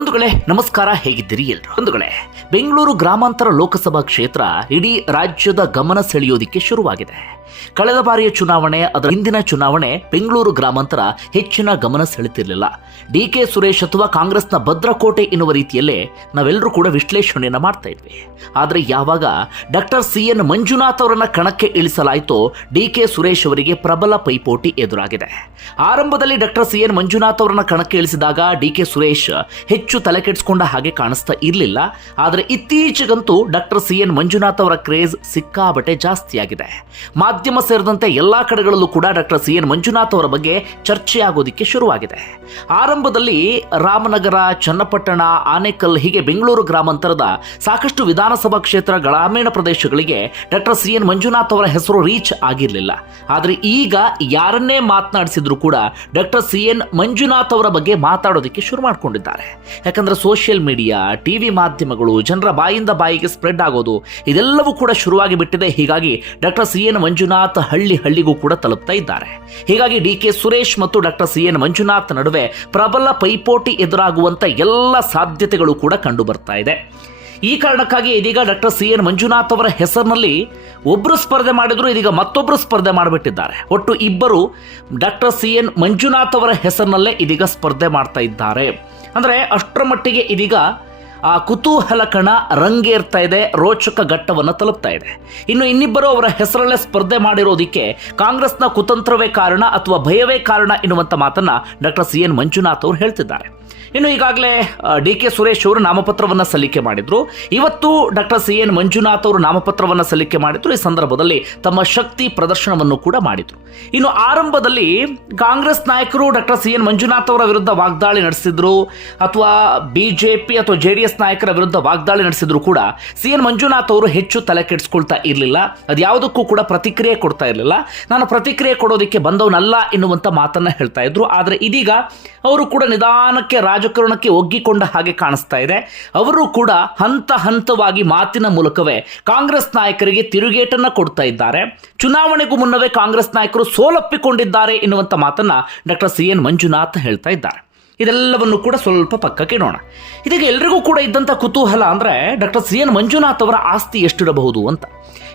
ಬಂಧುಗಳೇ, ನಮಸ್ಕಾರ, ಹೇಗಿದ್ದೀರಿ ಎಲ್ರು? ಬಂಧುಗಳೇ, ಬೆಂಗಳೂರು ಗ್ರಾಮಾಂತರ ಲೋಕಸಭಾ ಕ್ಷೇತ್ರ ಇಡೀ ರಾಜ್ಯದ ಗಮನ ಸೆಳೆಯೋದಿಕ್ಕೆ ಶುರುವಾಗಿದೆ. ಕಳೆದ ಬಾರಿಯ ಚುನಾವಣೆ, ಅದರ ಹಿಂದಿನ ಚುನಾವಣೆ ಬೆಂಗಳೂರು ಗ್ರಾಮಾಂತರ ಹೆಚ್ಚಿನ ಗಮನ ಸೆಳೆತಿರಲಿಲ್ಲ. ಡಿ ಕೆ ಸುರೇಶ್ ಅಥವಾ ಕಾಂಗ್ರೆಸ್ನ ಭದ್ರಕೋಟೆ ಎನ್ನುವ ರೀತಿಯಲ್ಲೇ ನಾವೆಲ್ಲರೂ ಕೂಡ ವಿಶ್ಲೇಷಣೆಯನ್ನು ಮಾಡ್ತಾ ಇದ್ವಿ. ಆದರೆ ಯಾವಾಗ ಡಾಕ್ಟರ್ ಸಿ ಎನ್ ಮಂಜುನಾಥ್ ಅವರನ್ನ ಕಣಕ್ಕೆ ಇಳಿಸಲಾಯಿತು ಡಿ ಕೆ ಸುರೇಶ್ ಅವರಿಗೆ ಪ್ರಬಲ ಪೈಪೋಟಿ ಎದುರಾಗಿದೆ. ಆರಂಭದಲ್ಲಿ ಡಾಕ್ಟರ್ ಸಿ ಎನ್ ಮಂಜುನಾಥ್ ಅವರನ್ನ ಕಣಕ್ಕೆ ಇಳಿಸಿದಾಗ ಡಿ ಕೆ ಸುರೇಶ್ ತಲೆ ಕೆಡಿಸ್ಕೊಂಡ ಹಾಗೆ ಕಾಣಿಸ್ತಾ ಇರಲಿಲ್ಲ. ಆದರೆ ಇತ್ತೀಚೆಗಂತೂ ಡಾಕ್ಟರ್ ಸಿ ಎನ್ ಮಂಜುನಾಥ್ ಅವರ ಕ್ರೇಜ್ ಸಿಕ್ಕಾಬಟ್ಟೆ ಜಾಸ್ತಿಯಾಗಿದೆ. ಮಾಧ್ಯಮ ಸೇರಿದಂತೆ ಎಲ್ಲಾ ಕಡೆಗಳಲ್ಲೂ ಕೂಡ ಡಾಕ್ಟರ್ ಸಿ ಎನ್ ಮಂಜುನಾಥ್ ಅವರ ಬಗ್ಗೆ ಚರ್ಚೆ ಆಗೋದಿಕ್ಕೆ ಶುರುವಾಗಿದೆ. ಆರಂಭದಲ್ಲಿ ರಾಮನಗರ, ಚನ್ನಪಟ್ಟಣ, ಆನೇಕಲ್, ಹೀಗೆ ಬೆಂಗಳೂರು ಗ್ರಾಮಾಂತರದ ಸಾಕಷ್ಟು ವಿಧಾನಸಭಾ ಕ್ಷೇತ್ರ, ಗ್ರಾಮೀಣ ಪ್ರದೇಶಗಳಿಗೆ ಡಾಕ್ಟರ್ ಸಿ ಎನ್ ಮಂಜುನಾಥ್ ಅವರ ಹೆಸರು ರೀಚ್ ಆಗಿರಲಿಲ್ಲ. ಆದರೆ ಈಗ ಯಾರನ್ನೇ ಮಾತನಾಡಿಸಿದ್ರು ಕೂಡ ಡಾಕ್ಟರ್ ಸಿ ಎನ್ ಮಂಜುನಾಥ್ ಅವರ ಬಗ್ಗೆ ಮಾತಾಡೋದಕ್ಕೆ ಶುರು ಮಾಡಿಕೊಂಡಿದ್ದಾರೆ. ಯಾಕಂದ್ರೆ ಸೋಷಿಯಲ್ ಮೀಡಿಯಾ ಟಿವಿ ಮಾಧ್ಯಮಗಳು ಜನರ ಬಾಯಿಂದ ಬಾಯಿಗೆ ಸ್ಪ್ರೆಡ್ ಆಗೋದು ಇದೆಲ್ಲವೂ ಕೂಡ ಶುರುವಾಗಿ ಬಿಟ್ಟಿದೆ. ಹೀಗಾಗಿ ಡಾಕ್ಟರ್ ಸಿ ಎನ್ ಮಂಜುನಾಥ್ ಹಳ್ಳಿ ಹಳ್ಳಿಗೂ ಕೂಡ ತಲುಪ್ತಾ ಇದ್ದಾರೆ. ಹೀಗಾಗಿ ಡಿ ಕೆ ಸುರೇಶ್ ಮತ್ತು ಡಾಕ್ಟರ್ ಸಿ ಎನ್ ಮಂಜುನಾಥ್ ನಡುವೆ ಪ್ರಬಲ ಪೈಪೋಟಿ ಎದುರಾಗುವಂತ ಎಲ್ಲ ಸಾಧ್ಯತೆಗಳು ಕೂಡ ಕಂಡು ಬರ್ತಾ ಇದೆ. ಈ ಕಾರಣಕ್ಕಾಗಿ ಇದೀಗ ಡಾಕ್ಟರ್ ಸಿ ಎನ್ ಮಂಜುನಾಥ್ ಅವರ ಹೆಸರಿನಲ್ಲಿ ಒಬ್ಬರು ಸ್ಪರ್ಧೆ ಮಾಡಿದ್ರು, ಇದೀಗ ಮತ್ತೊಬ್ಬರು ಸ್ಪರ್ಧೆ ಮಾಡಿಬಿಟ್ಟಿದ್ದಾರೆ. ಒಟ್ಟು ಇಬ್ಬರು ಡಾಕ್ಟರ್ ಸಿ ಎನ್ ಮಂಜುನಾಥ್ ಅವರ ಹೆಸರಿನಲ್ಲೇ ಇದೀಗ ಸ್ಪರ್ಧೆ ಮಾಡ್ತಾ ಇದ್ದಾರೆ. ಅಂದರೆ ಅಷ್ಟರ ಮಟ್ಟಿಗೆ ಇದೀಗ ಆ ಕುತೂಹಲ ಕಣ ರಂಗೇರ್ತಾ ಇದೆ, ರೋಚಕ ಘಟ್ಟವನ್ನು ತಲುಪ್ತಾ ಇದೆ. ಇನ್ನು ಇನ್ನಿಬ್ಬರು ಅವರ ಹೆಸರಲ್ಲೇ ಸ್ಪರ್ಧೆ ಮಾಡಿರೋದಕ್ಕೆ ಕಾಂಗ್ರೆಸ್ನ ಕುತಂತ್ರವೇ ಕಾರಣ ಅಥವಾ ಭಯವೇ ಕಾರಣ ಎನ್ನುವಂಥ ಮಾತನ್ನ ಡಾಕ್ಟರ್ ಸಿ ಎನ್ ಮಂಜುನಾಥ್ ಅವರು ಹೇಳ್ತಿದ್ದಾರೆ. ಇನ್ನು ಈಗಾಗಲೇ ಡಿ ಕೆ ಸುರೇಶ್ ಅವರು ನಾಮಪತ್ರವನ್ನು ಸಲ್ಲಿಕೆ ಮಾಡಿದ್ರು. ಇವತ್ತು ಡಾಕ್ಟರ್ ಸಿ ಎನ್ ಮಂಜುನಾಥ್ ಅವರು ನಾಮಪತ್ರವನ್ನು ಸಲ್ಲಿಕೆ ಮಾಡಿದ್ರು. ಈ ಸಂದರ್ಭದಲ್ಲಿ ತಮ್ಮ ಶಕ್ತಿ ಪ್ರದರ್ಶನವನ್ನು ಕೂಡ ಮಾಡಿದ್ರು. ಇನ್ನು ಆರಂಭದಲ್ಲಿ ಕಾಂಗ್ರೆಸ್ ನಾಯಕರು ಡಾಕ್ಟರ್ ಸಿ ಎನ್ ಮಂಜುನಾಥ್ ಅವರ ವಿರುದ್ಧ ವಾಗ್ದಾಳಿ ನಡೆಸಿದ್ರು. ಅಥವಾ ಬಿಜೆಪಿ ಅಥವಾ ಜೆ ಡಿ ಎಸ್ ನಾಯಕರ ವಿರುದ್ಧ ವಾಗ್ದಾಳಿ ನಡೆಸಿದ್ರು ಕೂಡ ಸಿ ಎನ್ ಮಂಜುನಾಥ್ ಅವರು ಹೆಚ್ಚು ತಲೆ ಕೆಡಿಸ್ಕೊಳ್ತಾ ಇರಲಿಲ್ಲ. ಅದ್ಯಾವುದಕ್ಕೂ ಕೂಡ ಪ್ರತಿಕ್ರಿಯೆ ಕೊಡ್ತಾ ಇರಲಿಲ್ಲ. ನಾನು ಪ್ರತಿಕ್ರಿಯೆ ಕೊಡೋದಕ್ಕೆ ಬಂದವನಲ್ಲ ಎನ್ನುವಂತ ಮಾತನ್ನ ಹೇಳ್ತಾ ಇದ್ರು. ಆದರೆ ಇದೀಗ ಅವರು ಕೂಡ ನಿಧಾನಕ್ಕೆ ರಾಜಕಾರಣಕ್ಕೆ ಒಗ್ಗಿಕೊಂಡ ಹಾಗೆ ಕಾಣಿಸ್ತಾ ಇದೆ. ಅವರು ಕೂಡ ಹಂತ ಹಂತವಾಗಿ ಮಾತಿನ ಮೂಲಕವೇ ಕಾಂಗ್ರೆಸ್ ನಾಯಕರಿಗೆ ತಿರುಗೇಟನ್ನ ಕೊಡ್ತಾ ಇದ್ದಾರೆ. ಚುನಾವಣೆಗೂ ಮುನ್ನವೇ ಕಾಂಗ್ರೆಸ್ ನಾಯಕರು ಸೋಲಪ್ಪಿಕೊಂಡಿದ್ದಾರೆ ಎನ್ನುವಂತ ಮಾತನ್ನ ಡಾಕ್ಟರ್ ಸಿ ಎನ್ ಮಂಜುನಾಥ್ ಹೇಳ್ತಾ ಇದ್ದಾರೆ. ಇದೆಲ್ಲವನ್ನು ಕೂಡ ಸ್ವಲ್ಪ ಪಕ್ಕಕ್ಕೆ ಇಡೋಣ. ಇದೀಗ ಎಲ್ರಿಗೂ ಕೂಡ ಇದ್ದಂಥ ಕುತೂಹಲ ಅಂದರೆ ಡಾಕ್ಟರ್ ಸಿ ಎನ್ ಮಂಜುನಾಥ್ ಅವರ ಆಸ್ತಿ ಎಷ್ಟಿರಬಹುದು ಅಂತ.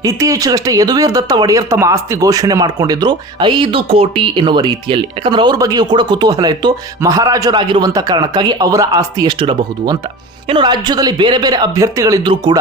ಇತ್ತೀಚೆಗಷ್ಟೇ ಯದುವೀರ್ ದತ್ತ ಒಡೆಯರ್ ತಮ್ಮ ಆಸ್ತಿ ಘೋಷಣೆ ಮಾಡಿಕೊಂಡಿದ್ರು ಐದು ಕೋಟಿ ಎನ್ನುವ ರೀತಿಯಲ್ಲಿ. ಯಾಕಂದ್ರೆ ಅವ್ರ ಬಗ್ಗೆಯೂ ಕೂಡ ಕುತೂಹಲ ಇತ್ತು. ಮಹಾರಾಜರಾಗಿರುವಂಥ ಕಾರಣಕ್ಕಾಗಿ ಅವರ ಆಸ್ತಿ ಎಷ್ಟಿರಬಹುದು ಅಂತ. ಇನ್ನು ರಾಜ್ಯದಲ್ಲಿ ಬೇರೆ ಬೇರೆ ಅಭ್ಯರ್ಥಿಗಳಿದ್ರೂ ಕೂಡ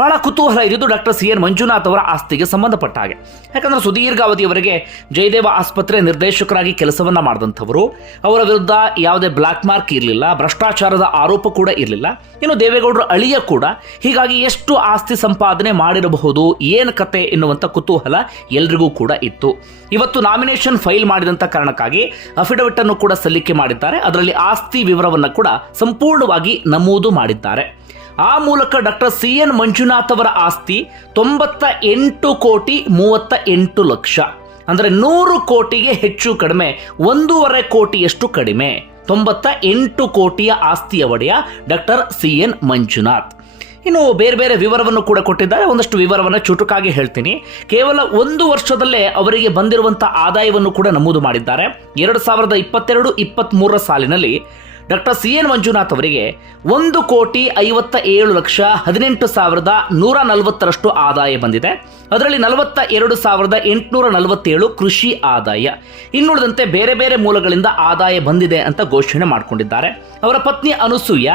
ಬಹಳ ಕುತೂಹಲ ಇದ್ದಿದ್ದು ಡಾಕ್ಟರ್ ಸಿ ಎನ್ ಮಂಜುನಾಥ್ ಅವರ ಆಸ್ತಿಗೆ ಸಂಬಂಧಪಟ್ಟ ಹಾಗೆ. ಯಾಕಂದ್ರೆ ಸುದೀರ್ಘಾವಧಿಯವರೆಗೆ ಜಯದೇವ ಆಸ್ಪತ್ರೆ ನಿರ್ದೇಶಕರಾಗಿ ಕೆಲಸವನ್ನ ಮಾಡಿದಂಥವರು. ಅವರ ವಿರುದ್ಧ ಯಾವುದೇ ಬ್ಲಾಕ್ ಮಾರ್ಕ್ ಇರಲಿಲ್ಲ, ಭ್ರಷ್ಟಾಚಾರದ ಆರೋಪ ಕೂಡ ಇರಲಿಲ್ಲ. ಇನ್ನು ದೇವೇಗೌಡರ ಅಳಿಯ ಕೂಡ ಹೀಗಾಗಿ ಎಷ್ಟು ಆಸ್ತಿ ಸಂಪಾದನೆ ಮಾಡಿರಬಹುದು, ಏನು ಕತೆ ಎನ್ನುವಂಥ ಕುತೂಹಲ ಎಲ್ರಿಗೂ ಕೂಡ ಇತ್ತು. ಇವತ್ತು ನಾಮಿನೇಷನ್ ಫೈಲ್ ಮಾಡಿದಂಥ ಕಾರಣಕ್ಕಾಗಿ ಅಫಿಡವಿಟ್ ಅನ್ನು ಕೂಡ ಸಲ್ಲಿಕೆ ಮಾಡಿದ್ದಾರೆ. ಅದರಲ್ಲಿ ಆಸ್ತಿ ವಿವರವನ್ನು ಕೂಡ ಸಂಪೂರ್ಣವಾಗಿ ನಮೂದು ಮಾಡಿದ್ದಾರೆ. ಆ ಮೂಲಕ ಡಾಕ್ಟರ್ ಸಿ ಎನ್ ಮಂಜುನಾಥ್ ಅವರ ಆಸ್ತಿ ತೊಂಬತ್ತ ಎಂಟು ಕೋಟಿ ಮೂವತ್ತ ಎಂಟು ಲಕ್ಷ. ಅಂದರೆ ನೂರು ಕೋಟಿಗೆ ಹೆಚ್ಚು ಕಡಿಮೆ, ಒಂದೂವರೆ ಕೋಟಿಯಷ್ಟು ಕಡಿಮೆ. ತೊಂಬತ್ತ ಎಂಟು ಕೋಟಿಯ ಆಸ್ತಿಯ ಒಡೆಯ ಡಾಕ್ಟರ್ ಸಿ ಎನ್ ಮಂಜುನಾಥ್. ಇನ್ನು ಬೇರೆ ಬೇರೆ ವಿವರವನ್ನು ಕೂಡ ಕೊಟ್ಟಿದ್ದಾರೆ. ಒಂದಷ್ಟು ವಿವರವನ್ನು ಚುಟುಕಾಗಿ ಹೇಳ್ತೀನಿ. ಕೇವಲ ಒಂದು ವರ್ಷದಲ್ಲೇ ಅವರಿಗೆ ಬಂದಿರುವಂಥ ಆದಾಯವನ್ನು ಕೂಡ ನಮೂದು ಮಾಡಿದ್ದಾರೆ. ಎರಡು ಸಾವಿರದ ಇಪ್ಪತ್ತೆರಡು ಇಪ್ಪತ್ತ್ಮೂರರ ಸಾಲಿನಲ್ಲಿ ಡಾಕ್ಟರ್ ಸಿ ಎನ್ ಮಂಜುನಾಥ್ ಅವರಿಗೆ ಒಂದು ಕೋಟಿ ಐವತ್ತ ಏಳು ಲಕ್ಷ ಹದಿನೆಂಟು ಸಾವಿರದ ನೂರ ನಲವತ್ತರಷ್ಟು ಆದಾಯ ಬಂದಿದೆ. ಅದರಲ್ಲಿ ನಲವತ್ತ ಎರಡು ಸಾವಿರದ ಎಂಟುನೂರ ನಲವತ್ತೇಳು ಕೃಷಿ ಆದಾಯ. ಇನ್ನುಳಿದಂತೆ ಬೇರೆ ಬೇರೆ ಮೂಲಗಳಿಂದ ಆದಾಯ ಬಂದಿದೆ ಅಂತ ಘೋಷಣೆ ಮಾಡಿಕೊಂಡಿದ್ದಾರೆ. ಅವರ ಪತ್ನಿ ಅನುಸೂಯ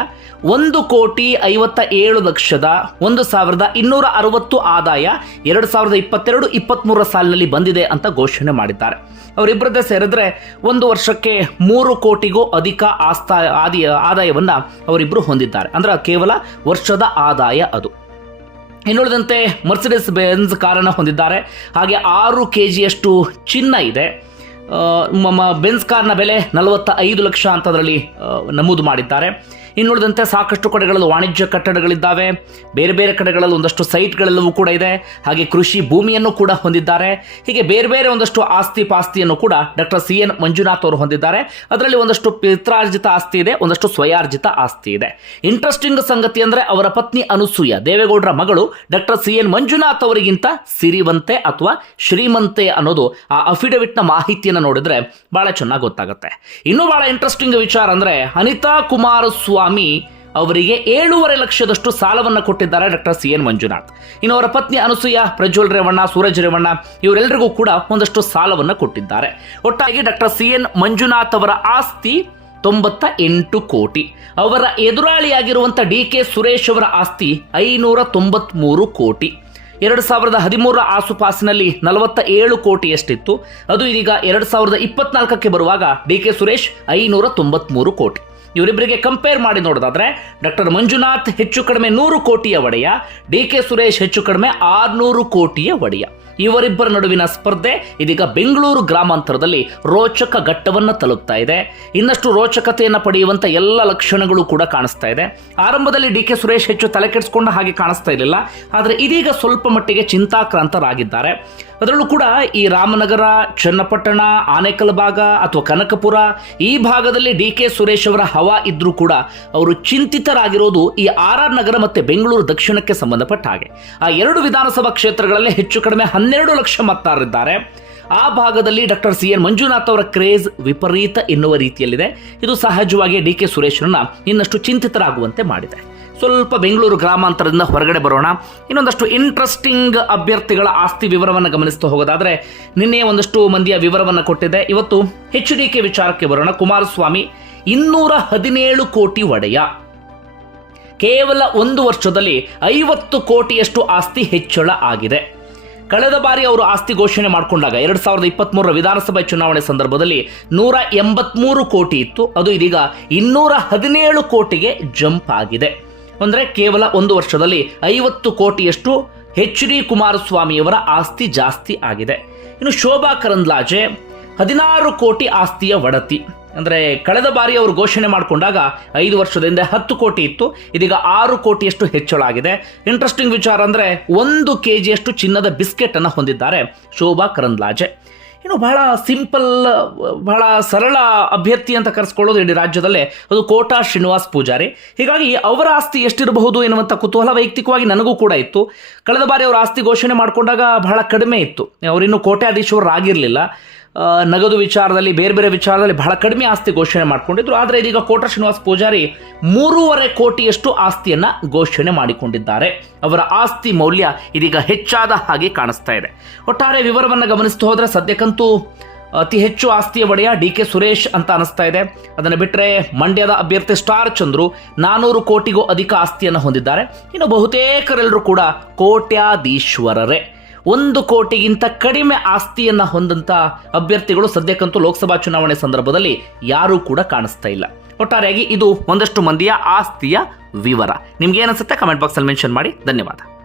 ಒಂದು ಕೋಟಿ ಐವತ್ತ ಏಳು ಲಕ್ಷದ ಒಂದು ಸಾವಿರದ ಇನ್ನೂರ ಅರವತ್ತು ಆದಾಯ ಎರಡು ಸಾವಿರದ ಇಪ್ಪತ್ತೆರಡು ಇಪ್ಪತ್ತ್ಮೂರರ ಸಾಲಿನಲ್ಲಿ ಬಂದಿದೆ ಅಂತ ಘೋಷಣೆ ಮಾಡಿದ್ದಾರೆ. ಅವರಿಬ್ಬರದ್ದೇ ಸೇರಿದ್ರೆ ಒಂದು ವರ್ಷಕ್ಕೆ ಮೂರು ಕೋಟಿಗೂ ಅಧಿಕ ಆಸ್ತಾ ಆದಿ ಆದಾಯವನ್ನು ಅವರಿಬ್ಬರು ಹೊಂದಿದ್ದಾರೆ. ಅಂದ್ರೆ ಕೇವಲ ವರ್ಷದ ಆದಾಯ ಅದು. ಇನ್ನುಳಿದಂತೆ ಮರ್ಸಿಡಿಸ್ ಬೆನ್ಸ್ ಕಾರನ್ನು ಹೊಂದಿದ್ದಾರೆ. ಹಾಗೆ ಆರು ಕೆ ಜಿಯಷ್ಟು ಚಿನ್ನ ಇದೆ. ಬೆನ್ಸ್ ಕಾರ್ನ ಬೆಲೆ ನಲವತ್ತ ಐದು ಲಕ್ಷ ಅಂತದರಲ್ಲಿ ನಮೂದು ಮಾಡಿದ್ದಾರೆ. ಇನ್ನುಳಿದಂತೆ ಸಾಕಷ್ಟು ಕಡೆಗಳಲ್ಲಿ ವಾಣಿಜ್ಯ ಕಟ್ಟಡಗಳಿದ್ದಾವೆ. ಬೇರೆ ಬೇರೆ ಕಡೆಗಳಲ್ಲಿ ಒಂದಷ್ಟು ಸೈಟ್ಗಳೆಲ್ಲವೂ ಕೂಡ ಇದೆ. ಹಾಗೆ ಕೃಷಿ ಭೂಮಿಯನ್ನು ಕೂಡ ಹೊಂದಿದ್ದಾರೆ. ಹೀಗೆ ಬೇರೆ ಬೇರೆ ಒಂದಷ್ಟು ಆಸ್ತಿ ಪಾಸ್ತಿಯನ್ನು ಕೂಡ ಡಾಕ್ಟರ್ ಸಿ ಎನ್ ಮಂಜುನಾಥ್ ಅವರು ಹೊಂದಿದ್ದಾರೆ. ಅದರಲ್ಲಿ ಒಂದಷ್ಟು ಪಿತ್ರಾರ್ಜಿತ ಆಸ್ತಿ ಇದೆ, ಒಂದಷ್ಟು ಸ್ವಯಾರ್ಜಿತ ಆಸ್ತಿ ಇದೆ. ಇಂಟ್ರೆಸ್ಟಿಂಗ್ ಸಂಗತಿ ಅಂದರೆ ಅವರ ಪತ್ನಿ ಅನುಸೂಯ, ದೇವೇಗೌಡರ ಮಗಳು ಡಾಕ್ಟರ್ ಸಿ ಎನ್ ಮಂಜುನಾಥ್ ಅವರಿಗಿಂತ ಸಿರಿವಂತೆ ಅಥವಾ ಶ್ರೀಮಂತೆ ಅನ್ನೋದು ಆ ಅಫಿಡವಿಟ್ನ ಮಾಹಿತಿಯನ್ನು ನೋಡಿದ್ರೆ ಬಹಳ ಚೆನ್ನಾಗಿ ಗೊತ್ತಾಗುತ್ತೆ. ಇನ್ನೂ ಬಹಳ ಇಂಟ್ರೆಸ್ಟಿಂಗ್ ವಿಚಾರ ಅಂದ್ರೆ ಅನಿತಾ ಕುಮಾರಸ್ವಾಮಿ ಅವರಿಗೆ ಏಳೂವರೆ ಲಕ್ಷದಷ್ಟು ಸಾಲವನ್ನು ಕೊಟ್ಟಿದ್ದಾರೆ ಡಾಕ್ಟರ್ ಸಿ ಎನ್ ಮಂಜುನಾಥ್. ಇನ್ನು ಅವರ ಪತ್ನಿ ಅನಸೂಯ, ಪ್ರಜ್ವಲ್ ರೇವಣ್ಣ, ಸೂರಜ್ ರೇವಣ್ಣ ಇವರೆಲ್ಲರಿಗೂ ಕೂಡ ಒಂದಷ್ಟು ಸಾಲವನ್ನು ಕೊಟ್ಟಿದ್ದಾರೆ. ಒಟ್ಟಾಗಿ ಡಾಕ್ಟರ್ ಸಿ ಎನ್ ಮಂಜುನಾಥ್ ಅವರ ಆಸ್ತಿ ತೊಂಬತ್ತ ಎಂಟು ಕೋಟಿ. ಅವರ ಎದುರಾಳಿಯಾಗಿರುವಂಥ ಡಿ ಕೆ ಸುರೇಶ್ ಅವರ ಆಸ್ತಿ ಐನೂರ ತೊಂಬತ್ಮೂರು ಕೋಟಿ. ಎರಡು ಸಾವಿರದ ಹದಿಮೂರರ ಆಸುಪಾಸಿನಲ್ಲಿ ನಲವತ್ತ ಏಳು ಕೋಟಿಯಷ್ಟಿತ್ತು. ಅದು ಇದೀಗ ಎರಡು ಸಾವಿರದ ಇಪ್ಪತ್ನಾಲ್ಕಕ್ಕೆ ಬರುವಾಗ ಡಿ ಕೆ ಸುರೇಶ್ ಐನೂರ ತೊಂಬತ್ಮೂರು ಕೋಟಿ. ಇವರಿಬ್ಬರಿಗೆ ಕಂಪೇರ್ ಮಾಡಿ ನೋಡೋದಾದ್ರೆ ಡಾಕ್ಟರ್ ಮಂಜುನಾಥ್ ಹೆಚ್ಚು ಕಡಿಮೆ ನೂರು ಕೋಟಿಯ ಒಡೆಯ ಡಿ ಕೆ ಸುರೇಶ್ ಹೆಚ್ಚು ಕಡಿಮೆ ಆರ್ನೂರು ಕೋಟಿಯ ಒಡೆಯ. ಇವರಿಬ್ಬರ ನಡುವಿನ ಸ್ಪರ್ಧೆ ಇದೀಗ ಬೆಂಗಳೂರು ಗ್ರಾಮಾಂತರದಲ್ಲಿ ರೋಚಕ ಘಟ್ಟವನ್ನು ತಲುಪ್ತಾ ಇದೆ. ಇನ್ನಷ್ಟು ರೋಚಕತೆಯನ್ನು ಪಡೆಯುವಂಥ ಎಲ್ಲ ಲಕ್ಷಣಗಳು ಕೂಡ ಕಾಣಿಸ್ತಾ ಇದೆ. ಆರಂಭದಲ್ಲಿ ಡಿ ಕೆ ಸುರೇಶ್ ಹೆಚ್ಚು ತಲೆ ಕೆಡಿಸ್ಕೊಂಡ ಹಾಗೆ ಕಾಣಿಸ್ತಾ ಇರಲಿಲ್ಲ, ಆದರೆ ಇದೀಗ ಸ್ವಲ್ಪ ಮಟ್ಟಿಗೆ ಚಿಂತಾಕ್ರಾಂತರಾಗಿದ್ದಾರೆ. ಅದರಲ್ಲೂ ಕೂಡ ಈ ರಾಮನಗರ, ಚನ್ನಪಟ್ಟಣ, ಆನೇಕಲ್ ಭಾಗ ಅಥವಾ ಕನಕಪುರ ಈ ಭಾಗದಲ್ಲಿ ಡಿ ಕೆ ಸುರೇಶ್ ಅವರ ಹವಾ ಇದ್ರೂ ಕೂಡ ಅವರು ಚಿಂತಿತರಾಗಿರೋದು ಈ ಆರ್ ಆರ್ ನಗರ ಮತ್ತೆ ಬೆಂಗಳೂರು ದಕ್ಷಿಣಕ್ಕೆ ಸಂಬಂಧಪಟ್ಟ ಹಾಗೆ. ಆ ಎರಡು ವಿಧಾನಸಭಾ ಕ್ಷೇತ್ರಗಳಲ್ಲಿ ಹೆಚ್ಚು ಕಡಿಮೆ ಹನ್ನೆರಡು ಲಕ್ಷ ಮತದಾರರಿದ್ದಾರೆ. ಆ ಭಾಗದಲ್ಲಿ ಡಾಕ್ಟರ್ ಸಿ ಎನ್ ಮಂಜುನಾಥ್ ಅವರ ಕ್ರೇಜ್ ವಿಪರೀತ ಎನ್ನುವ ರೀತಿಯಲ್ಲಿದೆ. ಇದು ಸಹಜವಾಗಿ ಡಿ ಕೆ ಸುರೇಶ್ರನ್ನ ಇನ್ನಷ್ಟು ಚಿಂತಿತರಾಗುವಂತೆ ಮಾಡಿದೆ. ಸ್ವಲ್ಪ ಬೆಂಗಳೂರು ಗ್ರಾಮಾಂತರದಿಂದ ಹೊರಗಡೆ ಬರೋಣ. ಇನ್ನೊಂದಷ್ಟು ಇಂಟ್ರೆಸ್ಟಿಂಗ್ ಅಭ್ಯರ್ಥಿಗಳ ಆಸ್ತಿ ವಿವರವನ್ನು ಗಮನಿಸ್ತಾ ಹೋಗೋದಾದ್ರೆ, ನಿನ್ನೆ ಒಂದಷ್ಟು ಮಂದಿಯ ವಿವರವನ್ನು ಕೊಟ್ಟಿದೆ. ಇವತ್ತು ಎಚ್ ಡಿ ವಿಚಾರಕ್ಕೆ ಬರೋಣ. ಕುಮಾರಸ್ವಾಮಿ, ಇನ್ನೂರ ಹದಿನೇಳು ಕೋಟಿ ಒಡೆಯ. ಕೇವಲ ಒಂದು ವರ್ಷದಲ್ಲಿ ಐವತ್ತು ಕೋಟಿಯಷ್ಟು ಆಸ್ತಿ ಹೆಚ್ಚಳ ಆಗಿದೆ. ಕಳೆದ ಬಾರಿ ಅವರು ಆಸ್ತಿ ಘೋಷಣೆ ಮಾಡಿಕೊಂಡಾಗ ಎರಡು ಸಾವಿರದ ಇಪ್ಪತ್ತ್ಮೂರರ ವಿಧಾನಸಭೆ ಚುನಾವಣೆ ಸಂದರ್ಭದಲ್ಲಿ ನೂರ ಎಂಬತ್ಮೂರು ಕೋಟಿ ಇತ್ತು. ಅದು ಇದೀಗ ಇನ್ನೂರ ಹದಿನೇಳು ಕೋಟಿಗೆ ಜಂಪ್ ಆಗಿದೆ. ಅಂದರೆ ಕೇವಲ ಒಂದು ವರ್ಷದಲ್ಲಿ ಐವತ್ತು ಕೋಟಿಯಷ್ಟು ಎಚ್ ಡಿ ಕುಮಾರಸ್ವಾಮಿಯವರ ಆಸ್ತಿ ಜಾಸ್ತಿ ಆಗಿದೆ. ಇನ್ನು ಶೋಭಾ ಕರಂದ್ಲಾಜೆ ಹದಿನಾರು ಕೋಟಿ ಆಸ್ತಿಯ ಒಡತಿ. ಅಂದರೆ ಕಳೆದ ಬಾರಿ ಅವರು ಘೋಷಣೆ ಮಾಡಿಕೊಂಡಾಗ ಐದು ವರ್ಷದಿಂದ ಹತ್ತು ಕೋಟಿ ಇತ್ತು, ಇದೀಗ ಆರು ಕೋಟಿಯಷ್ಟು ಹೆಚ್ಚಳ ಆಗಿದೆ ಇಂಟ್ರೆಸ್ಟಿಂಗ್ ವಿಚಾರ ಅಂದರೆ ಒಂದು ಕೆ ಜಿಯಷ್ಟು ಚಿನ್ನದ ಬಿಸ್ಕೆಟನ್ನು ಹೊಂದಿದ್ದಾರೆ ಶೋಭಾ ಕರಂದ್ಲಾಜೆ. ಇನ್ನು ಬಹಳ ಸಿಂಪಲ್, ಬಹಳ ಸರಳ ಅಭ್ಯರ್ಥಿ ಅಂತ ಕರೆಸ್ಕೊಳ್ಳೋದು ಇಡೀ ರಾಜ್ಯದಲ್ಲೇ. ಅದು ಕೋಟಾ ಶ್ರೀನಿವಾಸ್ ಪೂಜಾರಿ. ಹೀಗಾಗಿ ಅವರ ಆಸ್ತಿ ಎಷ್ಟಿರಬಹುದು ಎನ್ನುವಂಥ ಕುತೂಹಲ ವೈಯಕ್ತಿಕವಾಗಿ ನನಗೂ ಕೂಡ ಇತ್ತು. ಕಳೆದ ಬಾರಿ ಅವರ ಆಸ್ತಿ ಘೋಷಣೆ ಮಾಡಿಕೊಂಡಾಗ ಬಹಳ ಕಡಿಮೆ ಇತ್ತು. ಅವರಿನ್ನೂ ಕೋಟ್ಯಾಧೀಶವರಾಗಿರಲಿಲ್ಲ ನಗದು ವಿಚಾರದಲ್ಲಿ, ಬೇರೆ ಬೇರೆ ವಿಚಾರದಲ್ಲಿ ಬಹಳ ಕಡಿಮೆ ಆಸ್ತಿ ಘೋಷಣೆ ಮಾಡಿಕೊಂಡಿದ್ರು. ಆದರೆ ಇದೀಗ ಕೋಟ ಶ್ರೀನಿವಾಸ್ ಪೂಜಾರಿ ಮೂರುವರೆ ಕೋಟಿಯಷ್ಟು ಆಸ್ತಿಯನ್ನ ಘೋಷಣೆ ಮಾಡಿಕೊಂಡಿದ್ದಾರೆ. ಅವರ ಆಸ್ತಿ ಮೌಲ್ಯ ಇದೀಗ ಹೆಚ್ಚಾದ ಹಾಗೆ ಕಾಣಿಸ್ತಾ ಇದೆ. ಒಟ್ಟಾರೆ ವಿವರವನ್ನು ಗಮನಿಸ್ತಾ ಹೋದರೆ ಸದ್ಯಕ್ಕಂತೂ ಅತಿ ಹೆಚ್ಚು ಆಸ್ತಿಯ ಒಡೆಯ ಡಿ ಕೆ ಸುರೇಶ್ ಅಂತ ಅನಿಸ್ತಾ ಇದೆ. ಅದನ್ನು ಬಿಟ್ಟರೆ ಮಂಡ್ಯದ ಅಭ್ಯರ್ಥಿ ಸ್ಟಾರ್ ಚಂದ್ರು ನಾನೂರು ಕೋಟಿಗೂ ಅಧಿಕ ಆಸ್ತಿಯನ್ನು ಹೊಂದಿದ್ದಾರೆ. ಇನ್ನು ಬಹುತೇಕರೆಲ್ಲರೂ ಕೂಡ ಕೋಟ್ಯಾಧೀಶ್ವರರೇ. ಒಂದು ಕೋಟಿಗಿಂತ ಕಡಿಮೆ ಆಸ್ತಿಯನ್ನ ಹೊಂದಂತ ಅಭ್ಯರ್ಥಿಗಳು ಸದ್ಯಕ್ಕಂತೂ ಲೋಕಸಭಾ ಚುನಾವಣೆ ಸಂದರ್ಭದಲ್ಲಿ ಯಾರೂ ಕೂಡ ಕಾಣಿಸ್ತಾ ಇಲ್ಲ. ಒಟ್ಟಾರೆಯಾಗಿ ಇದು ಒಂದಷ್ಟು ಮಂದಿಯ ಆಸ್ತಿಯ ವಿವರ. ನಿಮ್ಗೆ ಏನನ್ಸುತ್ತೆ ಕಮೆಂಟ್ ಬಾಕ್ಸಲ್ಲಿ ಮೆನ್ಷನ್ ಮಾಡಿ. ಧನ್ಯವಾದ.